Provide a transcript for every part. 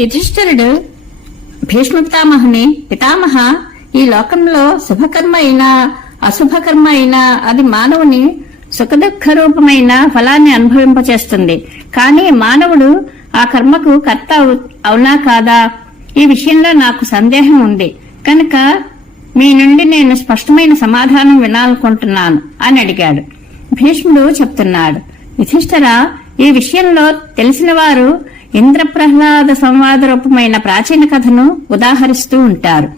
యుధిష్ఠరుడు భీష్మ పితామహుని పితామహ ఈ లోకంలో శుభకర్మ అయినా అశుభకర్మ అయినా అది మానవుని సుఖదుఖ రూపమైన ఫలాన్ని అనుభవింపచేస్తుంది. కానీ మానవుడు ఆ కర్మకు కర్త అవు- అవునా కాదా? ఈ విషయంలో నాకు సందేహం ఉంది. కనుక మీ నుండి నేను స్పష్టమైన సమాధానం వినాలనుకుంటున్నాను అని అడిగాడు. భీష్ముడు చెప్తున్నాడు యుధిష్ఠరా ఈ విషయంలో తెలిసిన వారు ఇంద్రప్రహ్లాద సంవాద రూపమైన ప్రాచీన కథను ఉదాహరిస్తూ ఉంటారు.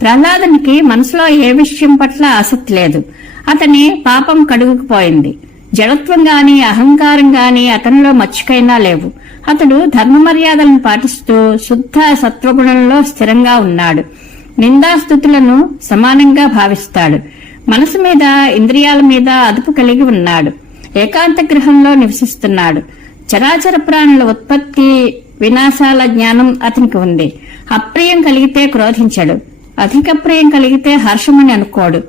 ప్రహ్లాదునికి మనసులో ఏ విషయం పట్ల ఆసక్తి లేదు. అతని పాపం కడుగుకుపోయింది. జడత్వం గాని అహంకారం గాని అతనిలో మచ్చుకైనా లేవు. అతడు ధర్మ మర్యాదలను పాటిస్తూ శుద్ధ సత్వగుణంలో స్థిరంగా ఉన్నాడు. నిందాస్థుతులను సమానంగా భావిస్తాడు. మనసు మీద ఇంద్రియాల మీద అదుపు కలిగి ఉన్నాడు. ఏకాంత గృహంలో నివసిస్తున్నాడు. చరాచర ప్రాణుల ఉత్పత్తి వినాశాల జ్ఞానం అతనికి ఉంది. అప్రియం కలిగితే క్రోధించడు. అధిక ప్రియం కలిగితే హర్షమని అనుకోడు.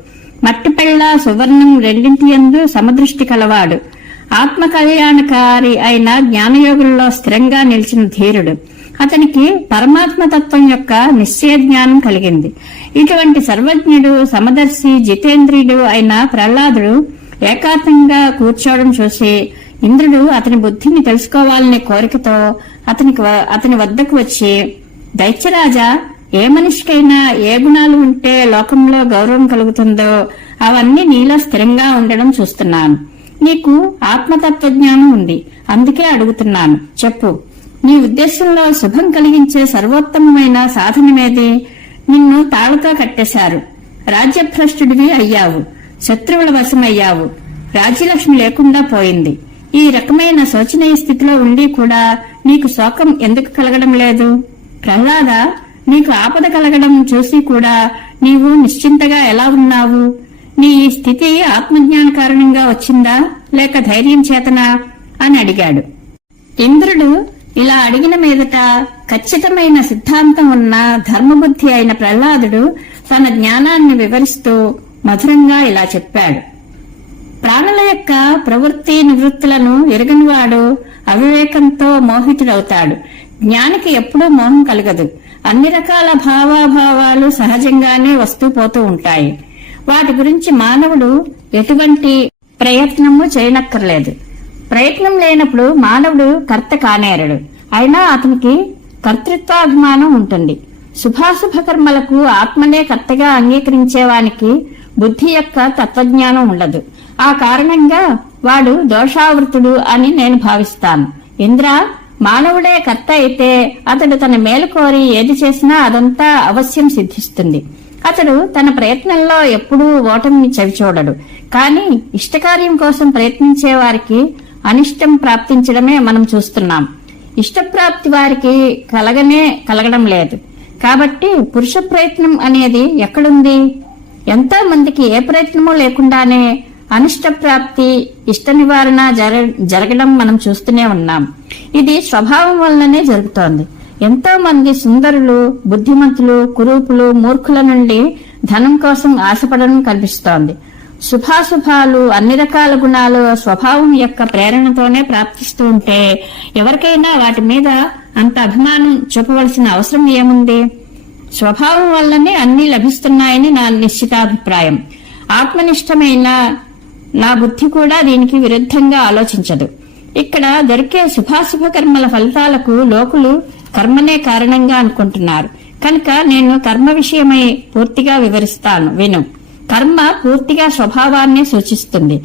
మట్టిపెళ్ళ సువర్ణం రెండింటి యందు సమదృష్టి కలవాడు. ఆత్మ కళ్యాణకారి అయిన జ్ఞానయోగుల్లో స్థిరంగా నిలిచిన ధీరుడు. అతనికి పరమాత్మ తత్వం యొక్క నిశ్చయ జ్ఞానం కలిగింది. ఇటువంటి సర్వజ్ఞుడు సమదర్శి జితేంద్రియుడు అయిన ప్రహ్లాదుడు ఏకాంతంగా కూర్చోవడం చూసి ఇంద్రుడు అతని బుద్ధిని తెలుసుకోవాలనే కోరికతో అతనికి అతని వద్దకు వచ్చి దైత్యరాజా ఏ మనిషికైనా ఏ గుణాలు ఉంటే లోకంలో గౌరవం కలుగుతుందో అవన్నీ నీలో స్థిరంగా ఉండడం చూస్తున్నాను. నీకు ఆత్మతత్వ జ్ఞానం ఉంది. అందుకే అడుగుతున్నాను. చెప్పు. నీ ఉద్దేశంలో శుభం కలిగించే సర్వోత్తమమైన సాధనమేది? నిన్ను తాళుతో కట్టేశారు. రాజ్యభ్రష్టుడివి అయ్యావు. శత్రువుల వశమయ్యావు. రాజ్యలక్ష్మి లేకుండా పోయింది. ఈ రకమైన శోచనీయ స్థితిలో ఉండి కూడా నీకు శోకం ఎందుకు కలగడం లేదు? ప్రహ్లాద నీకు ఆపద కలగడం చూసి కూడా నీవు నిశ్చింతగా ఎలా ఉన్నావు? నీ ఈ స్థితి ఆత్మజ్ఞాన కారణంగా వచ్చిందా లేక ధైర్యం చేతనా? అని అడిగాడు. ఇంద్రుడు ఇలా అడిగిన మీదట ఖచ్చితమైన సిద్ధాంతం ఉన్న ధర్మబుద్ధి అయిన ప్రహ్లాదుడు తన జ్ఞానాన్ని వివరిస్తూ మధురంగా ఇలా చెప్పాడు. ప్రాణుల యొక్క ప్రవృత్తి నివృత్తులను ఎరగనివాడు అవివేకంతో మోహితుడవుతాడు. జ్ఞానికి ఎప్పుడూ మోహం కలగదు. అన్ని రకాల భావాభావాలు సహజంగానే వస్తూ పోతూ ఉంటాయి. వాటి గురించి మానవుడు ఎటువంటి ప్రయత్నము చేయనక్కర్లేదు. ప్రయత్నం లేనప్పుడు మానవుడు కర్త కానేరడు. అయినా అతనికి కర్తృత్వాభిమానం ఉంటుంది. శుభాశుభ కర్మలకు ఆత్మనే కర్తగా అంగీకరించేవానికి బుద్ధి యొక్క తత్వజ్ఞానం ఉండదు. ఆ కారణంగా వాడు దోషావృతుడు అని నేను భావిస్తాను. ఇంద్ర మానవుడే కర్త అయితే అతడు తన మేలు కోరి ఏది చేసినా అదంతా అవశ్యం సిద్ధిస్తుంది. అతడు తన ప్రయత్నంలో ఎప్పుడూ ఓటమిని చవిచూడడు. కానీ ఇష్టకార్యం కోసం ప్రయత్నించే వారికి అనిష్టం ప్రాప్తించడమే మనం చూస్తున్నాం. ఇష్టప్రాప్తి వారికి కలగనే కలగడం లేదు. కాబట్టి పురుష ప్రయత్నం అనేది ఎక్కడుంది? ఎంతో మందికి ఏ ప్రయత్నమూ లేకుండానే అనిష్ట ప్రాప్తి ఇష్ట నివారణ జర- జరగడం మనం చూస్తూనే ఉన్నాం. ఇది స్వభావం వల్లనే జరుగుతోంది. ఎంతో మంది సుందరులు బుద్ధిమంతులు కురూపులు మూర్ఖుల నుండి ధనం కోసం ఆశపడడం కనిపిస్తోంది. శుభాశుభాలు అన్ని రకాల గుణాలు స్వభావం యొక్క ప్రేరణతోనే ప్రాప్తిస్తూ ఉంటే ఎవరికైనా వాటి మీద అంత అభిమానం చూపవలసిన అవసరం ఏముంది? స్వభావం వల్లనే అన్ని లభిస్తున్నాయని నా నిశ్చితాభిప్రాయం. ఆత్మనిష్టమైన నా బుద్ధి కూడా దీనికి విరుద్ధంగా ఆలోచించదు. ఇక్కడ దొరికే శుభాశుభ కర్మల ఫలితాలకు లోకులు కర్మనే కారణంగా అనుకుంటున్నారు. కనుక నేను కర్మ విషయమై పూర్తిగా వివరిస్తాను. విను. కర్మ పూర్తిగా స్వభావాన్ని సూచిస్తుంది.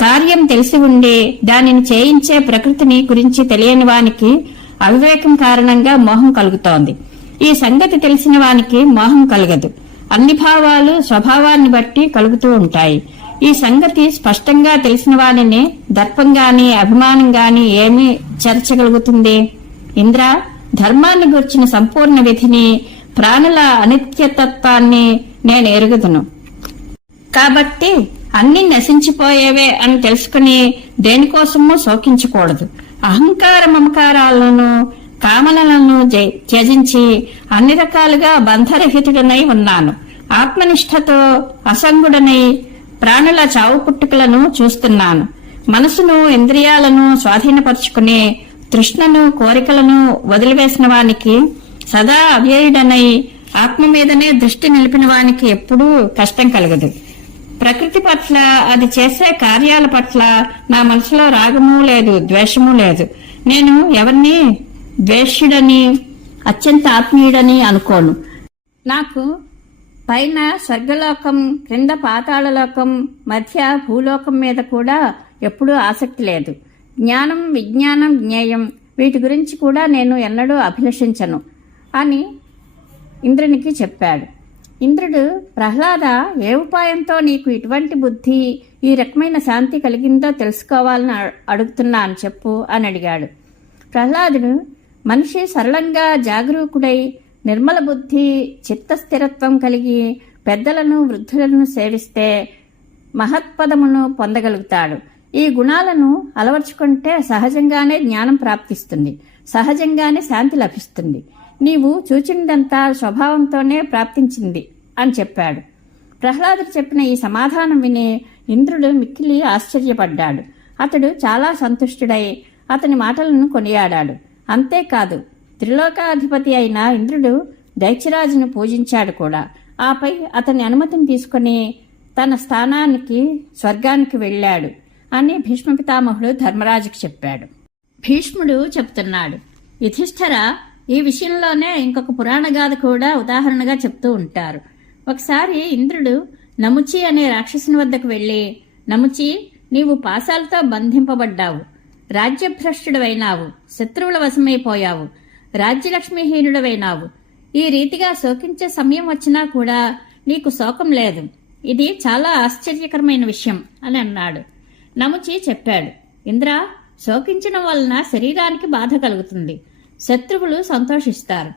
కార్యం తెలిసి ఉండి దానిని చేయించే ప్రకృతిని గురించి తెలియని వానికి అవివేకం కారణంగా మోహం కలుగుతోంది. ఈ సంగతి తెలిసిన వానికి మోహం కలగదు. అన్ని భావాలు స్వభావాన్ని బట్టి కలుగుతూ ఉంటాయి. ఈ సంగతి స్పష్టంగా తెలిసిన వాడిని దర్పం గాని అభిమానం గాని ఏమి చేర్చగలుగుతుంది? ఇంద్ర ధర్మాన్ని గుర్చిన సంపూర్ణ విధిని ప్రాణుల అనిత్యతత్వాన్ని నేను ఎరుగుదును. కాబట్టి అన్ని నశించిపోయేవే అని తెలుసుకుని దేనికోసమూ శోకించకూడదు. అహంకార మమకారాలను కామనలను జై- త్యజించి అన్ని రకాలుగా బంధరహితుడనై ఉన్నాను. ఆత్మనిష్టతో అసంగుడనై ప్రాణుల చావు పుట్టుకలను చూస్తున్నాను. మనసును ఇంద్రియాలను స్వాధీనపరుచుకునే తృష్ణను కోరికలను వదిలివేసిన వానికి సదా అవ్యయుడనై ఆత్మ మీదనే దృష్టి నిలిపిన వానికి ఎప్పుడూ కష్టం కలగదు. ప్రకృతి పట్ల అది చేసే కార్యాల పట్ల నా మనసులో రాగము లేదు ద్వేషము లేదు. నేను ఎవరిని ద్వేషుడని అత్యంత ఆత్మీయుడని అనుకోను. నాకు పైన స్వర్గలోకం క్రింద పాతాళలోకం మధ్య భూలోకం మీద కూడా ఎప్పుడూ ఆసక్తి లేదు. జ్ఞానం విజ్ఞానం జ్ఞేయం వీటి గురించి కూడా నేను ఎన్నడూ అభిలషించను అని ఇంద్రునికి చెప్పాడు. ఇంద్రుడు ప్రహ్లాద ఏ ఉపాయంతో నీకు ఇటువంటి బుద్ధి ఈ రకమైన శాంతి కలిగిందో తెలుసుకోవాలని అడుగుతున్నా అని చెప్పు అని అడిగాడు. ప్రహ్లాదుడు మనిషి సరళంగా జాగరూకుడై నిర్మల బుద్ధి చిత్తస్థిరత్వం కలిగి పెద్దలను వృద్ధులను సేవిస్తే మహత్పదమును పొందగలుగుతాడు. ఈ గుణాలను అలవర్చుకుంటే సహజంగానే జ్ఞానం ప్రాప్తిస్తుంది. సహజంగానే శాంతి లభిస్తుంది. నీవు చూచినదంతా స్వభావంతోనే ప్రాప్తించింది అని చెప్పాడు. ప్రహ్లాదుడు చెప్పిన ఈ సమాధానం విని ఇంద్రుడు మిక్కిలి ఆశ్చర్యపడ్డాడు. అతడు చాలా సంతుష్టుడై అతని మాటలను కొనియాడాడు. అంతేకాదు త్రిలోకాధిపతి అయిన ఇంద్రుడు దైత్యరాజును పూజించాడు కూడా. ఆపై అతని అనుమతిని తీసుకుని తన స్థానానికి స్వర్గానికి వెళ్ళాడు అని భీష్మ పితామహుడు ధర్మరాజుకు చెప్పాడు. భీష్ముడు చెప్తున్నాడు యుధిష్ఠర ఈ విషయంలోనే ఇంకొక పురాణ గాథ కూడా ఉదాహరణగా చెప్తూ ఉంటారు. ఒకసారి ఇంద్రుడు నముచి అనే రాక్షసుని వద్దకు వెళ్ళి నముచి నీవు పాశాలతో బంధింపబడ్డావు. రాజ్యభ్రష్టుడవైనావు. శత్రువుల వశమైపోయావు. రాజ్యలక్ష్మిహీనుడవైనావు ఈ రీతిగా శోకించే సమయం వచ్చినా కూడా నీకు శోకం లేదు. ఇది చాలా ఆశ్చర్యకరమైన విషయం అని అన్నాడు. నముచి చెప్పాడు ఇంద్ర శోకించడం వలన శరీరానికి బాధ కలుగుతుంది. శత్రువులు సంతోషిస్తారు.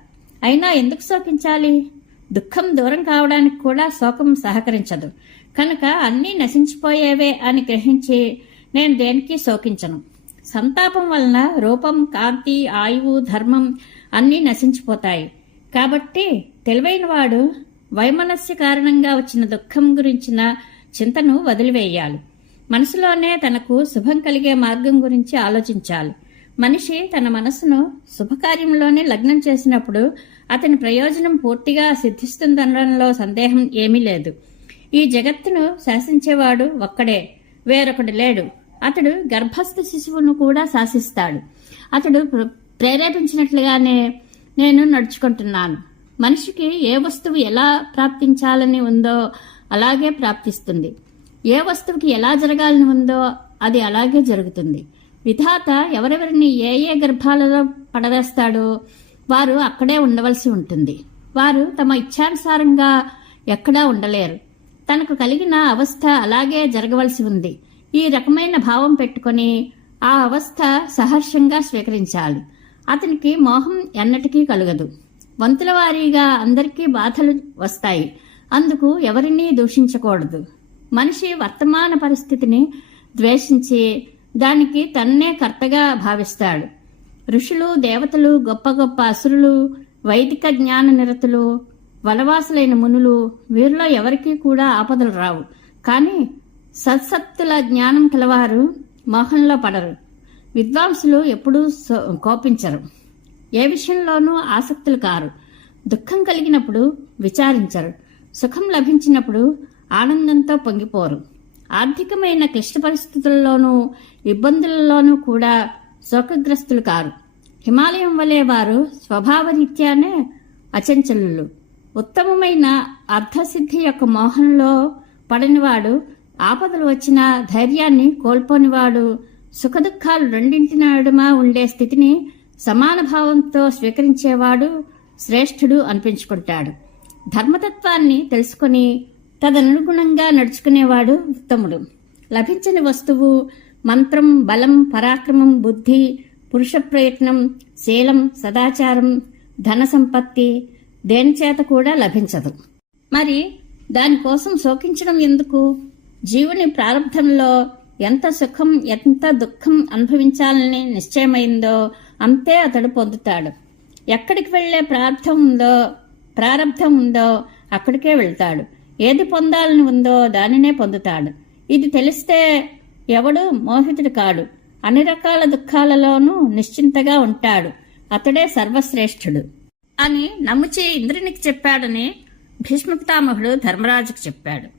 అయినా ఎందుకు శోకించాలి? దుఃఖం దూరం కావడానికి కూడా శోకం సహకరించదు. కనుక అన్నీ నశించిపోయేవే అని గ్రహించి నేను దేనికి శోకించను? సంతాపం వలన రూపం కాంతి ఆయువు ధర్మం అన్నీ నశించిపోతాయి. కాబట్టి తెలివైనవాడు వైమనస్య కారణంగా వచ్చిన దుఃఖం గురించిన చింతను వదిలివేయాలి. మనసులోనే తనకు శుభం కలిగే మార్గం గురించి ఆలోచించాలి. మనిషి తన మనసును శుభకార్యంలోనే లగ్నం చేసినప్పుడు అతని ప్రయోజనం పూర్తిగా సిద్ధిస్తుందనడంలో సందేహం ఏమీ లేదు. ఈ జగత్తును శాసించేవాడు ఒక్కడే వేరొకడు లేడు. అతడు గర్భస్థ శిశువును కూడా శాసిస్తాడు. అతడు ప్ర- ప్రేరేపించినట్లుగానే నేను నడుచుకుంటున్నాను. మనిషికి ఏ వస్తువు ఎలా ప్రాప్తించాలని ఉందో అలాగే ప్రాప్తిస్తుంది. ఏ వస్తువుకి ఎలా జరగాలని ఉందో అది అలాగే జరుగుతుంది. విధాత ఎవరెవరిని ఏ ఏ గర్భాలలో పడవేస్తాడో వారు అక్కడే ఉండవలసి ఉంటుంది. వారు తమ ఇచ్ఛానుసారంగా ఎక్కడా ఉండలేరు. తనకు కలిగిన అవస్థ అలాగే జరగవలసి ఉంది. ఈ రకమైన భావం పెట్టుకొని ఆ అవస్థ సహర్షంగా స్వీకరించాలి. అతనికి మోహం ఎన్నటికీ కలగదు. వంతుల వారీగా అందరికీ బాధలు వస్తాయి. అందుకు ఎవరినీ దూషించకూడదు. మనిషి వర్తమాన పరిస్థితిని ద్వేషించి దానికి తన్నే కర్తగా భావిస్తాడు. ఋషులు దేవతలు గొప్ప గొప్ప అసురులు వైదిక జ్ఞాన నిరతులు వనవాసులైన మునులు వీరిలో ఎవరికీ కూడా ఆపదలు రావు. కానీ సత్సప్తుల జ్ఞానం కలవారు మోహంలో పడరు. విద్వాంసులు ఎప్పుడూ సో- కోపించరు. ఏ విషయంలోనూ ఆసక్తులు కారు. దుఃఖం కలిగినప్పుడు విచారించరు. సుఖం లభించినప్పుడు ఆనందంతో పొంగిపోరు. ఆర్థికమైన క్లిష్ట పరిస్థితుల్లోనూ ఇబ్బందులలోనూ కూడా శోకగ్రస్తులు కారు. హిమాలయం వలె వారు స్వభావరీత్యానే అచంచలులు. ఉత్తమమైన అర్థసిద్ధి యొక్క మోహంలో పడనివాడు ఆపదలు వచ్చిన ధైర్యాన్ని కోల్పోనివాడు సుఖదుఖాలు రెండింటి నడుమ ఉండే స్థితిని సమానభావంతో స్వీకరించేవాడు శ్రేష్ఠుడు అనిపించుకుంటాడు. ధర్మతత్వాన్ని తెలుసుకొని తదనుగుణంగా నడుచుకునేవాడు ఉత్తముడు. లభించని వస్తువు మంత్రం బలం పరాక్రమం బుద్ధి పురుష ప్రయత్నం శీలం సదాచారం ధన సంపత్తి దేనిచేత కూడా లభించదు. మరి దానికోసం శోకించడం ఎందుకు? జీవుని ప్రారంభంలో ఎంత సుఖం ఎంత దుఃఖం అనుభవించాలని నిశ్చయమైందో అంతే అతడు పొందుతాడు. ఎక్కడికి వెళ్ళే ప్రార్థం ఉందో ప్రారంధం ఉందో అక్కడికే వెళ్తాడు. ఏది పొందాలని ఉందో దానినే పొందుతాడు. ఇది తెలిస్తే ఎవడు మోహితుడు కాడు. అన్ని రకాల దుఃఖాలలోనూ నిశ్చింతగా ఉంటాడు. అతడే సర్వశ్రేష్ఠుడు. అని నమ్ముచి ఇంద్రునికి చెప్పాడని భీష్మపితామహుడు ధర్మరాజుకు చెప్పాడు.